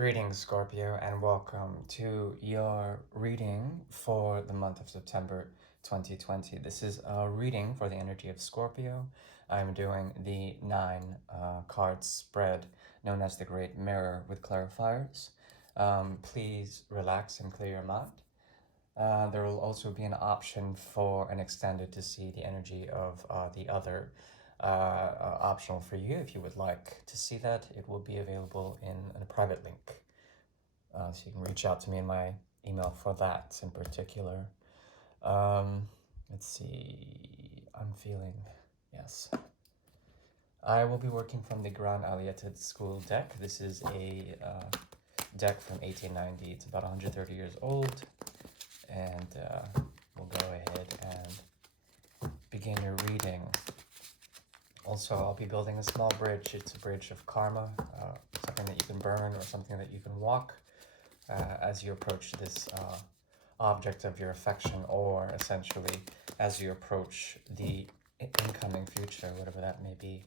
Greetings, Scorpio, and welcome to your reading for the month of September 2020. This is a reading for the energy of Scorpio. I'm doing the 9 card spread known as the Great Mirror with clarifiers. Please relax and clear your mind. There will also be an option for an extended to see the energy of the other optional for you. If you would like to see that, it will be available in a private link. So you can reach out to me in my email for that in particular. Let's see, I'm feeling, yes. I will be working from the Grand Alliated School deck. This is a deck from 1890. It's about 130 years old. And we'll go ahead and begin your reading. Also, I'll be building a small bridge. It's a bridge of karma, something that you can burn or something that you can walk as you approach this object of your affection, or essentially as you approach the incoming future, whatever that may be.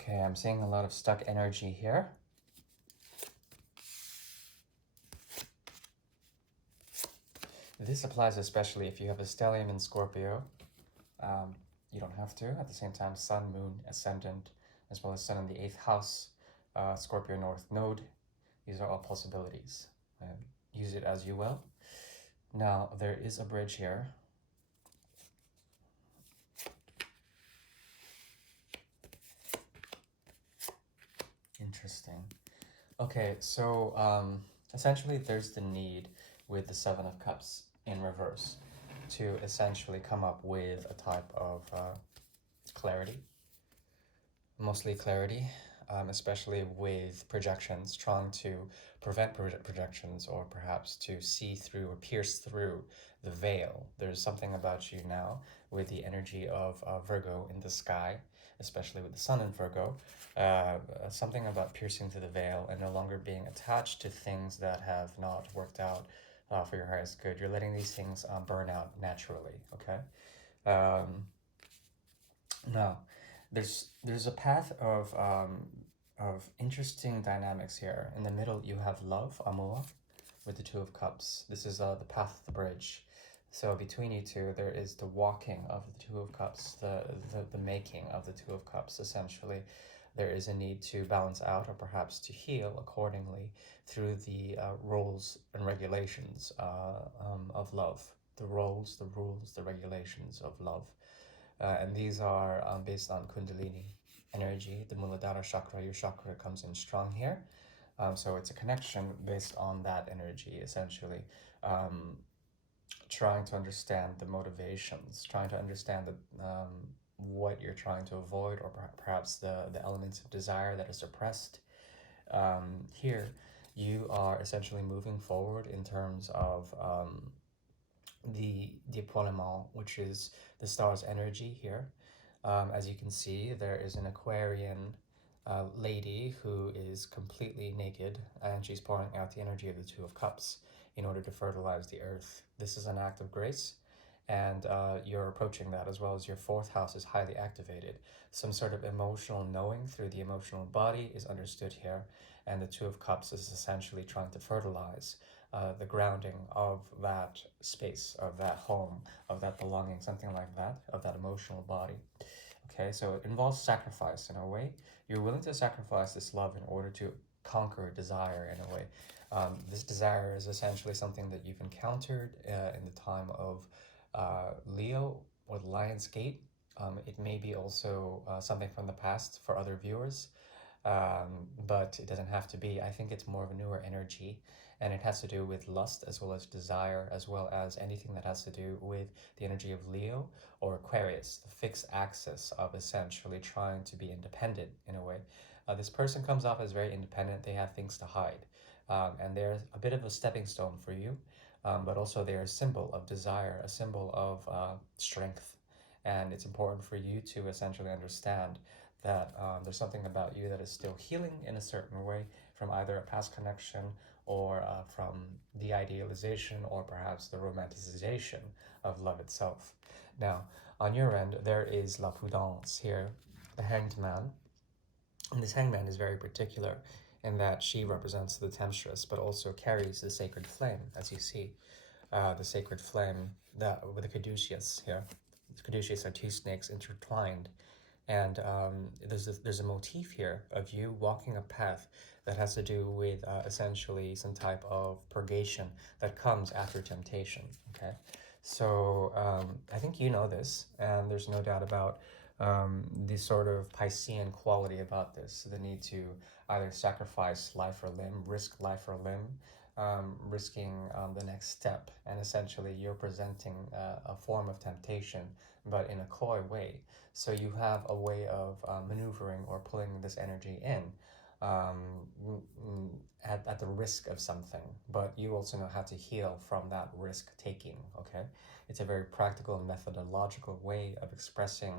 Okay, I'm seeing a lot of stuck energy here. This applies especially if you have a stellium in Scorpio. You don't have to. At the same time, Sun, Moon, Ascendant, as well as Sun in the 8th house, Scorpio North Node. These are all possibilities. Use it as you will. Now, there is a bridge here. Interesting. Okay, so essentially there's the need with the 7 of Cups in reverse to essentially come up with a type of clarity, mostly clarity, especially with projections, trying to prevent projections, or perhaps to see through or pierce through the veil. There's something about you now with the energy of Virgo in the sky, especially with the sun in Virgo, something about piercing through the veil and no longer being attached to things that have not worked out for your highest good. You're letting these things burn out naturally, okay? Now, there's a path of interesting dynamics here. In the middle, you have love, amour, with the 2 of Cups. This is the path of the bridge. So between you two, there is the walking of the 2 of Cups, the making of the 2 of Cups, essentially. There is a need to balance out, or perhaps to heal accordingly through the rules and regulations of love. The roles, the rules, the regulations of love. And these are based on Kundalini energy, the Muladhara chakra. Your chakra comes in strong here. So it's a connection based on that energy, essentially. Trying to understand the motivations, trying to understand what you're trying to avoid, or perhaps the elements of desire that are suppressed. Here, you are essentially moving forward in terms of the déploiement, which is the star's energy here. As you can see, there is an Aquarian lady who is completely naked, and she's pouring out the energy of the 2 of Cups in order to fertilize the earth. This is an act of grace, and you're approaching that, as well as your 4th house is highly activated. Some sort of emotional knowing through the emotional body is understood here, and the 2 of Cups is essentially trying to fertilize the grounding of that space, of that home, of that belonging, something like that, of that emotional body. Okay, so it involves sacrifice in a way. You're willing to sacrifice this love in order to conquer desire in a way. This desire is essentially something that you've encountered in the time of Leo or the Lion's Gate. It may be also something from the past for other viewers, but it doesn't have to be. I think it's more of a newer energy, and it has to do with lust as well as desire, as well as anything that has to do with the energy of Leo or Aquarius, the fixed axis of essentially trying to be independent in a way. This person comes off as very independent. They have things to hide, and they're a bit of a stepping stone for you, but also they're a symbol of desire, a symbol of strength. And it's important for you to essentially understand that there's something about you that is still healing in a certain way from either a past connection or from the idealization or perhaps the romanticization of love itself. Now, on your end, there is La Prudence here, the Hanged Man. And this Hanged Man is very particular in that she represents the temptress, but also carries the sacred flame, as you see. The sacred flame that with the caduceus here. The caduceus are two snakes intertwined, and there's a motif here of you walking a path that has to do with essentially some type of purgation that comes after temptation. Okay, so I think you know this, and there's no doubt about the sort of Piscean quality about this, the need to either sacrifice life or limb, risk life or limb, risking the next step, and essentially you're presenting a form of temptation, but in a coy way. So you have a way of maneuvering or pulling this energy in at the risk of something, but you also know how to heal from that risk taking. Okay, it's a very practical and methodological way of expressing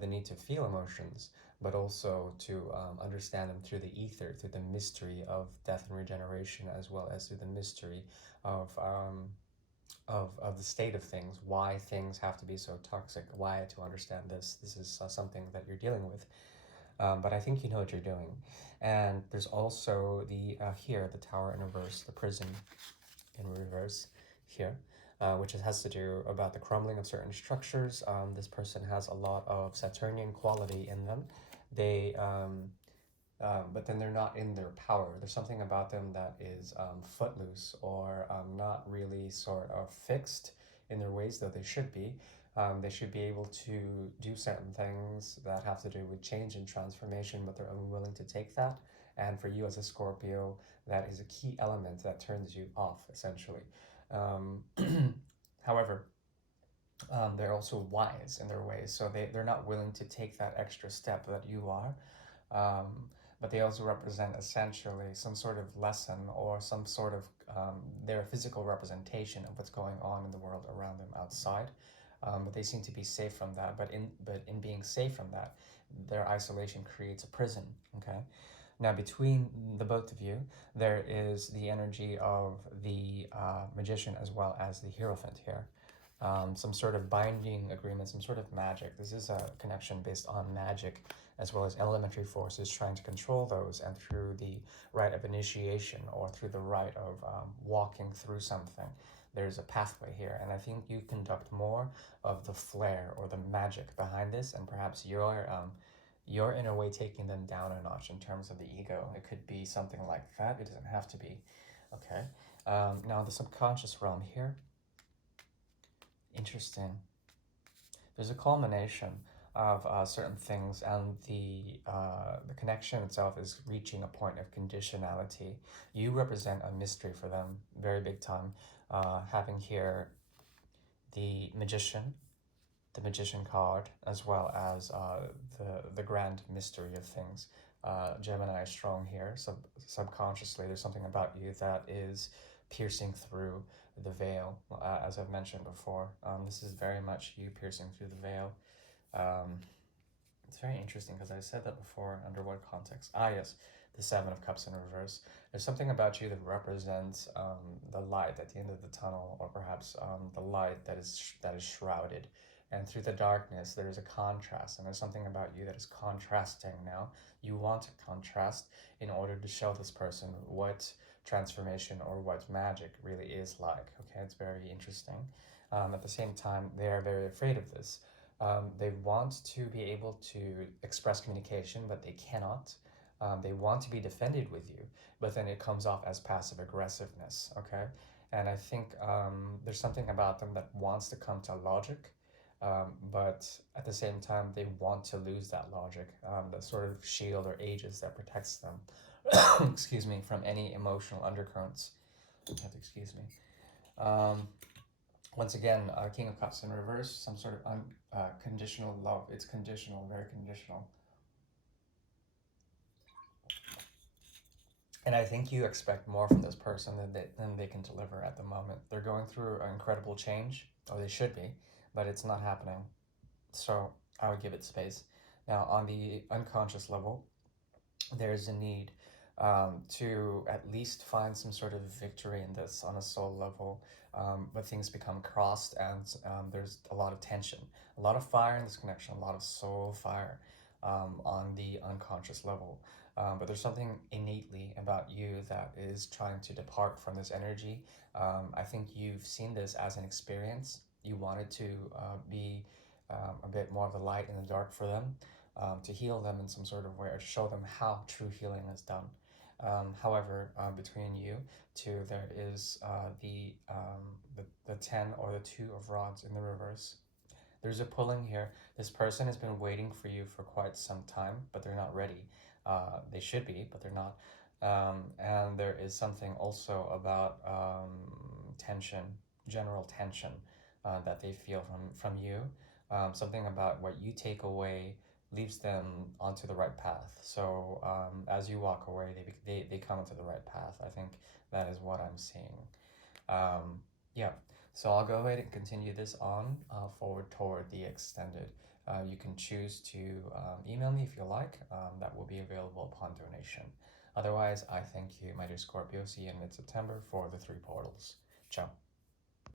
the need to feel emotions, but also to understand them through the ether, through the mystery of death and regeneration, as well as through the mystery of of the state of things, why things have to be so toxic, why to understand this. This is something that you're dealing with. But I think you know what you're doing. And there's also the here, the tower in reverse, the prison in reverse here, which has to do about the crumbling of certain structures. This person has a lot of Saturnian quality in them. They but then they're not in their power. There's something about them that is footloose or not really sort of fixed in their ways, though they should be. They should be able to do certain things that have to do with change and transformation, but they're unwilling to take that. And for you as a Scorpio, that is a key element that turns you off, essentially. Um, However, they're also wise in their ways, so they're not willing to take that extra step that you are. Um, but they also represent essentially some sort of lesson or some sort of their physical representation of what's going on in the world around them outside. But they seem to be safe from that. But in being safe from that, their isolation creates a prison. Okay. Now, between the both of you, there is the energy of the magician as well as the Hierophant here. Some sort of binding agreement, some sort of magic. This is a connection based on magic as well as elementary forces trying to control those, and through the rite of initiation or through the rite of walking through something, there's a pathway here. And I think you conduct more of the flair or the magic behind this, and perhaps you're in a way taking them down a notch in terms of the ego. It could be something like that. It doesn't have to be. Okay. Now the subconscious realm here. Interesting. There's a culmination of certain things, and the connection itself is reaching a point of conditionality. You represent a mystery for them, very big time. Having here the magician card, as well as the grand mystery of things. Gemini is strong here. Subconsciously, there's something about you that is piercing through the veil, as I've mentioned before. This is very much you piercing through the veil. Um, it's very interesting because I said that before. Under what context? Ah, yes, the Seven of Cups in reverse. There's something about you that represents the light at the end of the tunnel, or perhaps the light that is shrouded. And through the darkness, there is a contrast, and there's something about you that is contrasting now. You want to contrast in order to show this person what transformation or what magic really is like. Okay, it's very interesting. At the same time, they are very afraid of this. They want to be able to express communication, but they cannot. They want to be defended with you, but then it comes off as passive aggressiveness. Okay, and I think there's something about them that wants to come to logic, but at the same time they want to lose that logic, the sort of shield or aegis that protects them. Excuse me, from any emotional undercurrents. You have to excuse me. Once again, King of Cups in reverse, some sort of unconditional love. It's conditional, very conditional. And I think you expect more from this person than they can deliver at the moment. They're going through an incredible change, or they should be, but it's not happening. So I would give it space. Now, on the unconscious level, there's a need to at least find some sort of victory in this on a soul level, but things become crossed and there's a lot of tension, a lot of fire in this connection, a lot of soul fire on the unconscious level. But there's something innately about you that is trying to depart from this energy. I think you've seen this as an experience. You wanted to be a bit more of the light in the dark for them, to heal them in some sort of way or to show them how true healing is done. However, between you two, there is the 10 or the 2 of rods in the reverse. There's a pulling here. This person has been waiting for you for quite some time, but they're not ready. They should be, but they're not. And there is something also about tension, general tension that they feel from you. Something about what you take away leaves them onto the right path. So as you walk away, they come into the right path. I think that is what I'm seeing. Yeah, so I'll go ahead and continue this on forward toward the extended. You can choose to email me if you like. That will be available upon donation. Otherwise, I thank you, my dear Scorpio. See you in mid-September for the 3 portals. Ciao.